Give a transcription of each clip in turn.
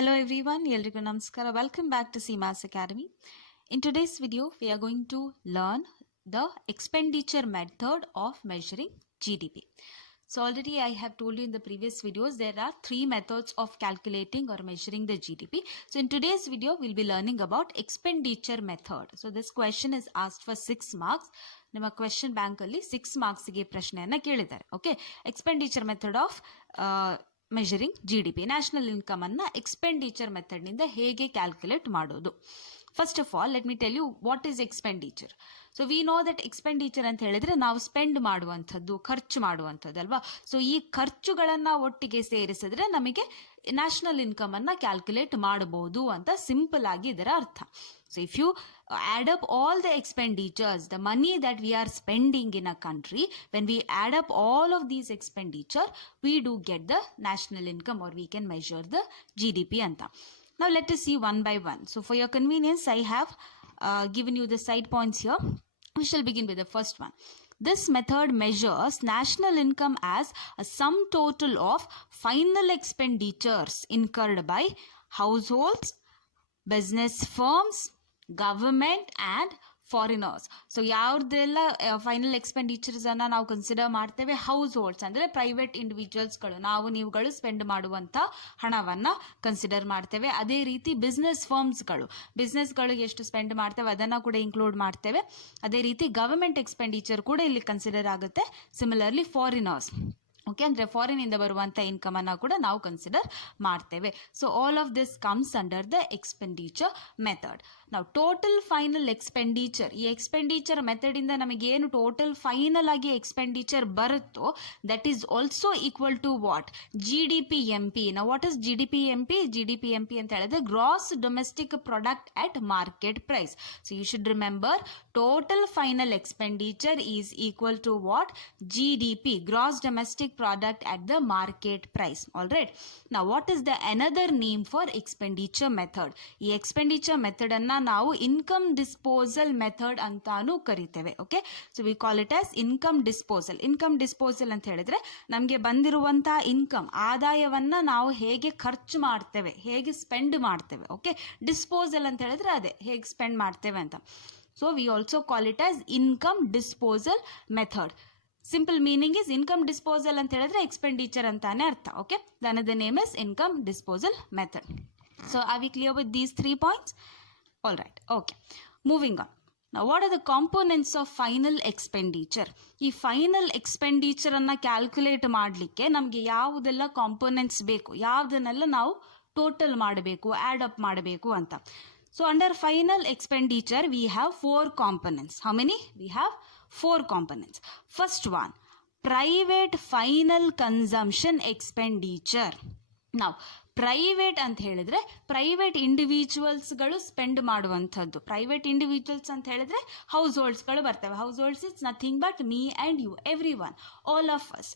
Hello everyone, ಎಲ್ರಿಗೂ ನಮಸ್ಕಾರ. Welcome back to CMAS Academy. In today's video, we are going to learn the expenditure method of measuring GDP. So already I have told you in the previous videos, there are three methods of calculating or measuring the GDP. So in today's video, we'll be learning about expenditure method. So this question is asked for 6 marks. ನಿಮ್ಮ question bank ಅಲ್ಲಿ 6 ಮಾರ್ಕ್ಸ್ಗೆ ಪ್ರಶ್ನೆಯನ್ನ ಕೇಳಿದ್ದಾರೆ. Okay, expenditure method of measuring GDP, national income ಅನ್ನ expenditure method ನಿಂದ ಹೇಗೆ calculate ಮಾಡೋದು. First of all let me tell you what is expenditure. So we know that expenditure ಅಂತ ಹೇಳಿದ್ರೆ ನಾವು ಸ್ಪೆಂಡ್ ಮಾಡುವಂಥದ್ದು, ಖರ್ಚು ಮಾಡುವಂಥದ್ದು ಅಲ್ವಾ. ಸೊ ಈ ಖರ್ಚುಗಳನ್ನ ಒಟ್ಟಿಗೆ ಸೇರಿಸಿದ್ರೆ ನಮಗೆ ನ್ಯಾಷನಲ್ ಇನ್ಕಮ್ ಅನ್ನ ಕ್ಯಾಲ್ಕುಲೇಟ್ ಮಾಡಬಹುದು ಅಂತ ಸಿಂಪಲ್ ಆಗಿ ಇದರ ಅರ್ಥ. So if you add up all the expenditures, the money that we are spending in a country, when we add up all of these expenditure, we do get the national income, or we can measure the GDP anta. Now let us see one by one. So for your convenience, I have given you the side points here. We shall begin with the first one. This method measures national income as a sum total of final expenditures incurred by households, business firms, government and foreigners. So ಯಾವ್ದೆಲ್ಲ final expenditures ಅನ್ನ ನಾವು consider ಮಾಡ್ತೇವೆ? Households ಅಂದ್ರೆ private ಇಂಡಿವಿಜುವಲ್ಸ್ಗಳು, ನಾವು ನೀವುಗಳು spend ಮಾಡುವಂತ ಹಣವನ್ನ ಕನ್ಸಿಡರ್ ಮಾಡ್ತೇವೆ. ಅದೇ ರೀತಿ ಬಿಸ್ನೆಸ್ ಬಿಸ್ನೆಸ್ಗಳು ಎಷ್ಟು ಸ್ಪೆಂಡ್ ಮಾಡ್ತೇವೆ ಅದನ್ನ ಕೂಡ ಇನ್ಕ್ಲೂಡ್ ಮಾಡ್ತೇವೆ. ಅದೇ ರೀತಿ ಗವರ್ಮೆಂಟ್ ಎಕ್ಸ್ಪೆಂಡಿಚರ್ ಕೂಡ ಇಲ್ಲಿ ಕನ್ಸಿಡರ್ ಆಗುತ್ತೆ. ಸಿಮಿಲರ್ಲಿ ಫಾರಿನರ್ಸ್, ಓಕೆ, ಅಂದ್ರೆ ಫಾರಿನ್ ಇಂದ ಬರುವಂತ ಇನ್ಕಮ್ ಅನ್ನ ಕೂಡ ನಾವು ಕನ್ಸಿಡರ್ ಮಾಡ್ತೇವೆ. So all of this comes under the expenditure method. ನಾವು ಟೋಟಲ್ ಫೈನಲ್ ಎಕ್ಸ್ಪೆಂಡಿಚರ್, ಈ ಎಕ್ಸ್ಪೆಂಡಿಚರ್ ಮೆಥಡ್ ಇಂದ ನಮಗೆ ಏನು ಟೋಟಲ್ ಫೈನಲ್ ಆಗಿ ಎಕ್ಸ್ಪೆಂಡಿಚರ್ ಬರುತ್ತೋ that is also equal to what? GDPMP. ನಾವು ವಾಟ್ ಇಸ್ GDPMP? GDPMP ಅಂತ ಹೇಳಿದ್ರೆ gross domestic product at market price. So you should remember total final expenditure is equal to what? GDP, gross domestic product at the market price. All right. Now what is the another name for expenditure method? ಈ expenditure method ಅನ್ನ ನಾವು income disposal method ಅಂತಾನು ಕರಿತೇವೆ. Okay, so we call it as income disposal. Income disposal ಅಂತ ಹೇಳಿದ್ರೆ ನಮಗೆ ಬಂದಿರುವಂತಹ income, ಆದಾಯವನ್ನ ನಾವು ಹೇಗೆ ಖರ್ಚು ಮಾಡ್ತೇವೆ, ಹೇಗೆ ಸ್ಪೆಂಡ್ ಮಾಡ್ತೇವೆ. ಓಕೆ, ಡಿಸ್ಪೋಸಲ್ ಅಂತ ಹೇಳಿದ್ರೆ ಅದೇ ಹೇಗೆ ಸ್ಪೆಂಡ್ ಮಾಡ್ತೇವೆ ಅಂತ. So we also call it as income disposal method. Simple meaning is income disposal ಅಂತ ಹೇಳಿದ್ರೆ ಎಕ್ಸ್ಪೆಂಡಿಚರ್ ಅಂತಾನೆ ಅರ್ಥ. Okay, then the name is income disposal method. So are we clear with these 3 points? All right. Okay, moving on. Now what are the components of final expenditure? ಈ final expenditure ಅನ್ನ calculate ಮಾಡಲಿಕ್ಕೆ ನಮಗೆ ಯಾವುದೆಲ್ಲ components ಬೇಕು, ಯಾವುದನ್ನೆಲ್ಲ ನಾವು total ಮಾಡಬೇಕು, add up ಮಾಡಬೇಕು ಅಂತ. So under final expenditure we have 4 components. How many? We have 4 components. First one, private final consumption expenditure. Now private ಅಂತ ಹೇಳಿದ್ರೆ ಪ್ರೈವೇಟ್ ಇಂಡಿವಿಜುವಲ್ಸ್ಗಳು ಸ್ಪೆಂಡ್ ಮಾಡುವಂಥದ್ದು. ಪ್ರೈವೇಟ್ ಇಂಡಿವಿಜುವಲ್ಸ್ ಅಂತ ಹೇಳಿದ್ರೆ ಹೌಸ್ ಹೋಲ್ಡ್ಸ್ಗಳು ಬರ್ತವೆ. Households it's nothing but me and you, every one, all of us.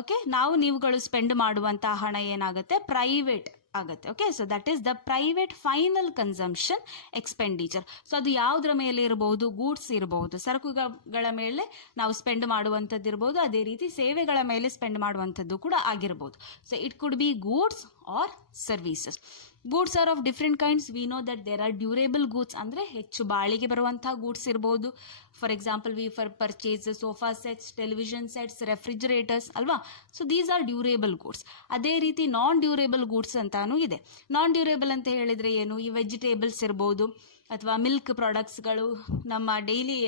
Okay, ನಾವು ನೀವುಗಳು ಸ್ಪೆಂಡ್ ಮಾಡುವಂತಹ ಹಣ ಏನಾಗುತ್ತೆ? ಪ್ರೈವೇಟ್ ಆಗುತ್ತೆ. Okay, so that is the private final consumption expenditure. So ಅದು ಯಾವುದರ ಮೇಲೆ ಇರಬಹುದು? ಗೂಡ್ಸ್ ಇರಬಹುದು, ಸರಕುಗಳ ಮೇಲೆ ನಾವು ಸ್ಪೆಂಡ್ ಮಾಡುವಂಥದ್ದು ಇರಬಹುದು. ಅದೇ ರೀತಿ ಸೇವೆಗಳ ಮೇಲೆ ಸ್ಪೆಂಡ್ ಮಾಡುವಂಥದ್ದು ಕೂಡ ಆಗಿರಬಹುದು. So it could be goods or services. Goods are of different kinds. We know that there are durable goods, ಅಂದ್ರೆ ಹೆಚ್ಚು ಬಾಳಿಗೆ ಬರುವಂತಹ ಗೂಡ್ಸ್ ಇರಬಹುದು. For example we for purchase sofa sets, television sets, refrigerators ಅಲ್ವಾ. So these are durable goods. ಅದೇ ರೀತಿ ನಾನ್ durable goods ಅಂತಾನು ಇದೆ. ನಾನ್ ಡ್ಯೂರೇಬಲ್ ಅಂತ ಹೇಳಿದ್ರೆ ಏನು? ಈ ವೆಜಿಟೇಬಲ್ಸ್ ಇರಬಹುದು, ಅಥವಾ ಮಿಲ್ಕ್ ಪ್ರಾಡಕ್ಟ್ಸ್ಗಳು, ನಮ್ಮ ಡೈಲಿ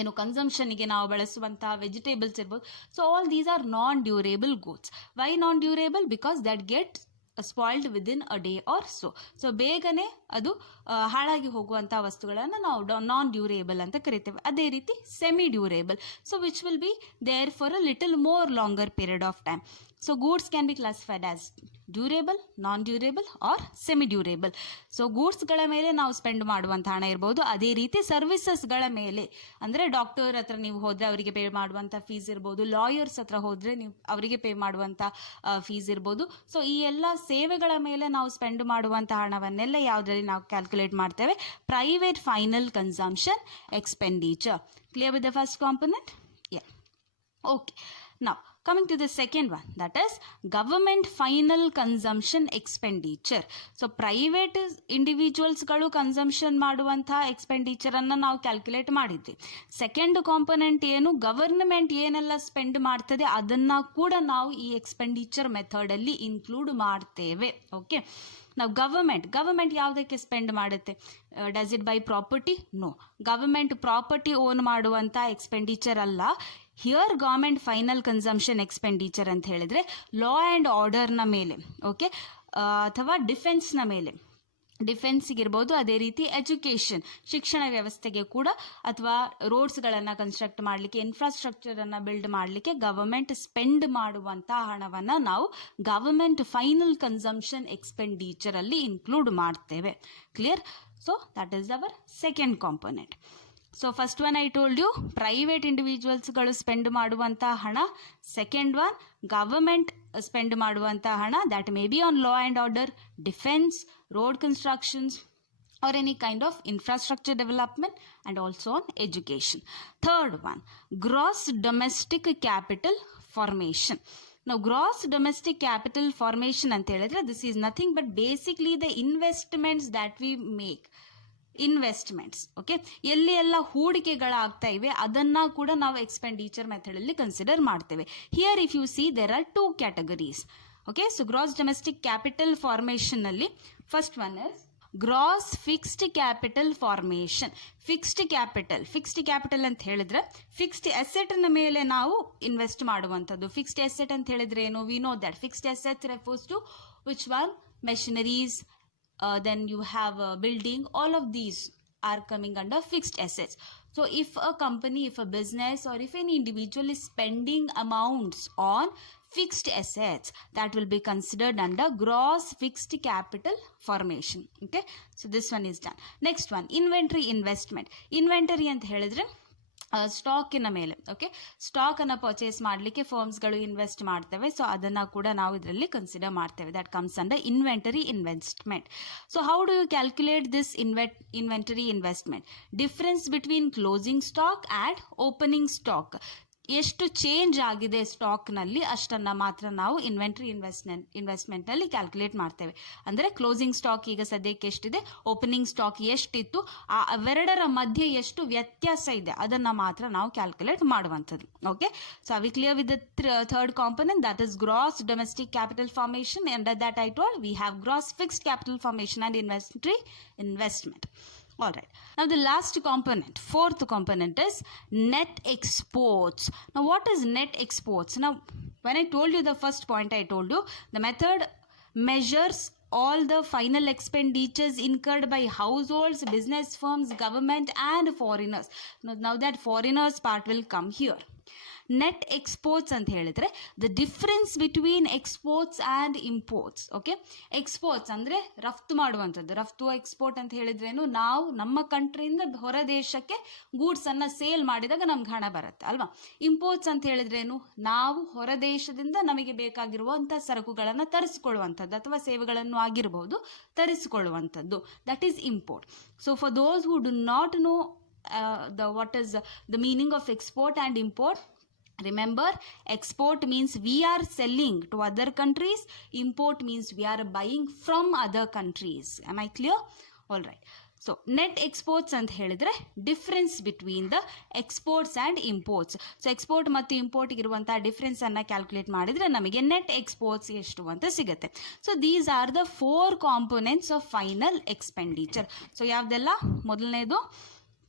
ಏನು ಕನ್ಸಂಪ್ಷನ್ಗೆ ನಾವು ಬಳಸುವಂತಹ ವೆಜಿಟೇಬಲ್ಸ್ ಇರ್ಬೋದು. So all these are non durable goods. Why non durable? Because that get spoiled within a day or so. So ಬೇಗನೆ ಅದು ಹಾಳಾಗಿ ಹೋಗುವಂತಹ ವಸ್ತುಗಳನ್ನು ನಾವು ನಾನ್ ಡ್ಯೂರೇಬಲ್ ಅಂತ ಕರಿತೇವೆ. ಅದೇ ರೀತಿ semi durable, so which will be there for a little more longer period of time. So goods can be classified as durable, non durable or semi durable. So ಗೂಡ್ಸ್ಗಳ ಮೇಲೆ ನಾವು ಸ್ಪೆಂಡ್ ಮಾಡುವಂಥ ಹಣ ಇರ್ಬೋದು. ಅದೇ ರೀತಿ ಸರ್ವಿಸಸ್ಗಳ ಮೇಲೆ, ಅಂದರೆ ಡಾಕ್ಟರ್ ಹತ್ರ ನೀವು ಹೋದರೆ ಅವರಿಗೆ ಪೇ ಮಾಡುವಂಥ ಫೀಸ್ ಇರ್ಬೋದು, ಲಾಯರ್ಸ್ ಹತ್ರ ಹೋದರೆ ನೀವು ಅವರಿಗೆ ಪೇ ಮಾಡುವಂಥ ಫೀಸ್ ಇರ್ಬೋದು. ಸೊ ಈ ಎಲ್ಲ ಸೇವೆಗಳ ಮೇಲೆ ನಾವು ಸ್ಪೆಂಡ್ ಮಾಡುವಂಥ ಹಣವನ್ನೆಲ್ಲ ಯಾವುದರಲ್ಲಿ ನಾವು ಕ್ಯಾಲ್ಕುಲೇಟ್ ಮಾಡ್ತೇವೆ? Private final consumption expenditure. Clear with the first component? Yeah. Okay, ನಾವು Coming to the second one, that is government final consumption expenditure. So private individuals ಗಳು ಕನ್ಸಂಪ್ಷನ್ ಮಾಡುವಂತಹ ಎಕ್ಸ್ಪೆಂಡಿಚರ್ ಅನ್ನ ನಾವು ಕ್ಯಾಲ್ಕುಲೇಟ್ ಮಾಡಿದ್ವಿ. ಸೆಕೆಂಡ್ ಕಾಂಪೊನೆಂಟ್ ಏನು, government ಏನೆಲ್ಲ spend ಮಾಡ್ತದೆ ಅದನ್ನ ಕೂಡ ನಾವು ಈ ಎಕ್ಸ್ಪೆಂಡಿಚರ್ ಮೆಥಡ್ ಅಲ್ಲಿ ಇನ್ಕ್ಲೂಡ್ ಮಾಡ್ತೇವೆ. ಓಕೆ, ನಾವು ಗವರ್ಮೆಂಟ್ ಯಾವುದಕ್ಕೆ ಸ್ಪೆಂಡ್ ಮಾಡುತ್ತೆ? Does it buy property? No, government property own ಮಾಡುವಂತ ಎಕ್ಸ್ಪೆಂಡಿಚರ್ ಅಲ್ಲ. Here government final consumption expenditure ಅಂತ ಹೇಳಿದ್ರೆ ಲಾ ಆ್ಯಂಡ್ ಆರ್ಡರ್ನ ಮೇಲೆ, ಓಕೆ, ಅಥವಾ ಡಿಫೆನ್ಸ್ನ ಮೇಲೆ, ಡಿಫೆನ್ಸ್ಗಿರ್ಬೋದು, ಅದೇ ರೀತಿ ಎಜುಕೇಷನ್ ಶಿಕ್ಷಣ ವ್ಯವಸ್ಥೆಗೆ ಕೂಡ, ಅಥವಾ ರೋಡ್ಸ್ಗಳನ್ನು ಕನ್ಸ್ಟ್ರಕ್ಟ್ ಮಾಡಲಿಕ್ಕೆ, ಇನ್ಫ್ರಾಸ್ಟ್ರಕ್ಚರನ್ನು ಬಿಲ್ಡ್ ಮಾಡಲಿಕ್ಕೆ ಗವರ್ಮೆಂಟ್ ಸ್ಪೆಂಡ್ ಮಾಡುವಂಥ ಹಣವನ್ನು ನಾವು ಗವರ್ಮೆಂಟ್ ಫೈನಲ್ ಕನ್ಸಂಪ್ಷನ್ ಎಕ್ಸ್ಪೆಂಡಿಚರ್ ಅಲ್ಲಿ ಇನ್ಕ್ಲೂಡ್ ಮಾಡ್ತೇವೆ. Clear? So that is our second component. So first one I told you, private ಇಂಡಿವಿಜುವಲ್ಸ್ಗಳು ಸ್ಪೆಂಡ್ ಮಾಡುವಂಥ ಹಣ. ಸೆಕೆಂಡ್ ಒನ್, ಗವರ್ಮೆಂಟ್ ಸ್ಪೆಂಡ್ ಮಾಡುವಂಥ ಹಣ, that may be on law and order, defence, road constructions, or any kind of infrastructure development, and also on education. Third one, gross domestic capital formation. Now gross domestic capital formation ಅಂತ ಹೇಳಿದ್ರೆ this is nothing but basically the investments that we make. Investments, okay, ಎಲ್ಲಿ ಎಲ್ಲ ಹೂಡಿಕೆಗಳಾಗ್ತಾ ಇವೆ ಅದನ್ನ ಕೂಡ ನಾವು expenditure method ಅಲ್ಲಿ ಕನ್ಸಿಡರ್ ಮಾಡ್ತೇವೆ. Here if you see there are 2 categories. Okay, so gross domestic capital formation ಅಲ್ಲಿ first one is gross fixed capital formation. Fixed capital ಅಂತ ಹೇಳಿದ್ರೆ ಫಿಕ್ಸ್ಡ್ ಅಸೆಟ್ ನ ಮೇಲೆ ನಾವು ಇನ್ವೆಸ್ಟ್ ಮಾಡುವಂಥದ್ದು. ಫಿಕ್ಸ್ಡ್ ಅಸೆಟ್ ಅಂತ ಹೇಳಿದ್ರೆ ಏನು? We know that fixed asset refers to which one? Machineries, then you have a building, all of these are coming under fixed assets. So if a company, if a business, or if any individual is spending amounts on fixed assets, that will be considered under gross fixed capital formation. Okay, so this one is done. Next one, inventory investment. Inventory ಅಂತ ಹೇಳಿದ್ರೆ ಸ್ಟಾಕಿನ ಮೇಲೆ, okay, stock ಅನ್ನ purchase ಮಾಡಲಿಕ್ಕೆ ಫರ್ಮ್ಸ್ಗಳು invest ಮಾಡ್ತವೆ. So ಅದನ್ನ ಕೂಡ ನಾವು ಇದರಲ್ಲಿ ಕನ್ಸಿಡರ್ ಮಾಡ್ತೇವೆ. That comes under inventory investment. So how do you calculate this inventory investment? Difference between closing stock and opening stock. ಎಷ್ಟು ಚೇಂಜ್ ಆಗಿದೆ ಸ್ಟಾಕ್ನಲ್ಲಿ ಅಷ್ಟನ್ನ ಮಾತ್ರ ನಾವು ಇನ್ವೆಂಟರಿ ಇನ್ವೆಸ್ಟ್ಮೆಂಟ್ ನಲ್ಲಿ ಕ್ಯಾಲ್ಕುಲೇಟ್ ಮಾಡ್ತೇವೆ. ಅಂದರೆ ಕ್ಲೋಸಿಂಗ್ ಸ್ಟಾಕ್ ಈಗ ಸದ್ಯಕ್ಕೆ ಎಷ್ಟಿದೆ, ಓಪನಿಂಗ್ ಸ್ಟಾಕ್ ಎಷ್ಟಿತ್ತು, ಆ ಅವೆರಡರ ಮಧ್ಯೆ ಎಷ್ಟು ವ್ಯತ್ಯಾಸ ಇದೆ ಅದನ್ನ ಮಾತ್ರ ನಾವು ಕ್ಯಾಲ್ಕುಲೇಟ್ ಮಾಡುವಂಥದ್ದು. Okay, so are we clear with the third component, that is gross domestic capital formation. Under that I told we have gross fixed capital formation and inventory investment. All right. Now the last component, fourth component is net exports. Now what is net exports? Now when I told you the first point, I told you the method measures all the final expenditures incurred by households, business firms, government and foreigners. Now that foreigners part will come here. Net exports ಅಂತ ಹೇಳಿದ್ರೆ the difference between exports and imports. Okay, exports ಅಂದರೆ ರಫ್ತು ಮಾಡುವಂಥದ್ದು. ರಫ್ತು export ಅಂತ ಹೇಳಿದ್ರೇನು, ನಾವು ನಮ್ಮ ಕಂಟ್ರಿಯಿಂದ ಹೊರ ದೇಶಕ್ಕೆ ಗೂಡ್ಸ್ ಅನ್ನ ಸೇಲ್ ಮಾಡಿದಾಗ ನಮ್ಗೆ ಹಣ ಬರುತ್ತೆ ಅಲ್ವಾ. ಇಂಪೋರ್ಟ್ಸ್ ಅಂತ ಹೇಳಿದ್ರೇನು, ನಾವು ಹೊರ ದೇಶದಿಂದ ನಮಗೆ ಬೇಕಾಗಿರುವಂಥ ಸರಕುಗಳನ್ನು ತರಿಸಿಕೊಳ್ಳುವಂಥದ್ದು ಅಥವಾ ಸೇವೆಗಳನ್ನು ಆಗಿರಬಹುದು ತರಿಸಿಕೊಳ್ಳುವಂಥದ್ದು. That is import. So for those who do not know what is the meaning of export and import, remember, export means we are selling to other countries, import means we are buying from other countries. Am I clear? All right. So net exports ಅಂತ ಹೇಳಿದ್ರೆ difference between the exports and imports. So export ಮತ್ತು import ಇರುವಂತಹ difference ಅನ್ನ calculate ಮಾಡಿದ್ರೆ ನಮಗೆ net exports ಎಷ್ಟು ಅಂತ ಸಿಗುತ್ತೆ. So these are the 4 components of final expenditure. So ಯಾವ್ದೆಲ್ಲ? ಮೊದಲನೇದು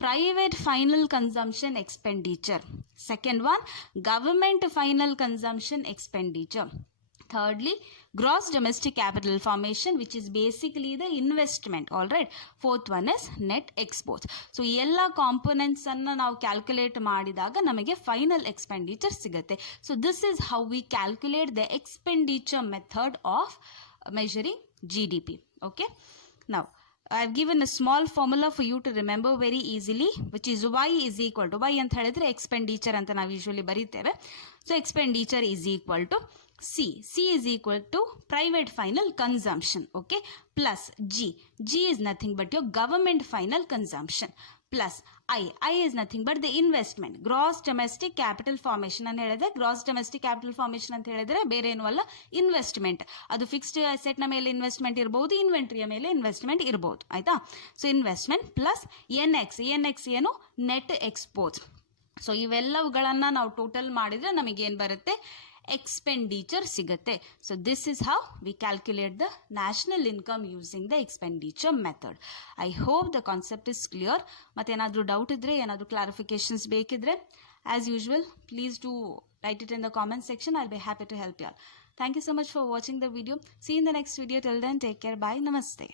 private final consumption expenditure. Second one, government final consumption expenditure. Thirdly, gross domestic capital formation, which is basically the investment. All right. Fourth one is net exports. So ಎಲ್ಲ components ಅನ್ನ ನಾವು calculate ಮಾಡಿದಾಗ ನಮಗೆ final expenditure ಸಿಗುತ್ತೆ. So this is how we calculate the expenditure method of measuring GDP. Okay. Now I have given a small formula for you to remember very easily, which is y is equal to, y ಅಂತ ಹೇಳಿದ್ರೆ expenditure ಅಂತ ನಾವು usually ಬರೀತೇವೆ. So expenditure is equal to C is equal to private final consumption, okay, plus G is nothing but your government final consumption. Plus I is nothing but the investment, gross domestic capital formation ಅಂತ ಹೇಳಿದ್ರೆ, gross domestic capital formation ಅಂತ ಹೇಳಿದ್ರೆ ಬೇರೆ ಏನೂ ಅಲ್ಲ, investment. ಅದು fixed ಅಸೆಟ್ನ ಮೇಲೆ investment ಇರಬಹುದು, ಇನ್ವೆಂಟ್ರಿಯ ಮೇಲೆ ಇನ್ವೆಸ್ಟ್ಮೆಂಟ್ ಇರಬಹುದು, ಆಯ್ತಾ. So investment plus N X ಏನು, ನೆಟ್ ಎಕ್ಸ್ಪೋರ್ಟ್. ಸೊ ಇವೆಲ್ಲವುಗಳನ್ನು ನಾವು ಟೋಟಲ್ ಮಾಡಿದ್ರೆ ನಮಗೇನು ಬರುತ್ತೆ, expenditure ಸಿಗುತ್ತೆ. So this is how we calculate the national income using the expenditure method. I hope the concept is clear. ಮತ್ತೆ ಏನಾದರೂ ಡೌಟ್ ಇದ್ರೆ, ಏನಾದರೂ ಕ್ಲಾರಿಫಿಕೇಶನ್ಸ್ ಬೇಕಿದ್ರೆ, as usual please do write it in the comment section. I'll be happy to help you all. Thank you so much for watching the video. See you in the next video. Till then, take care. Bye. Namaste.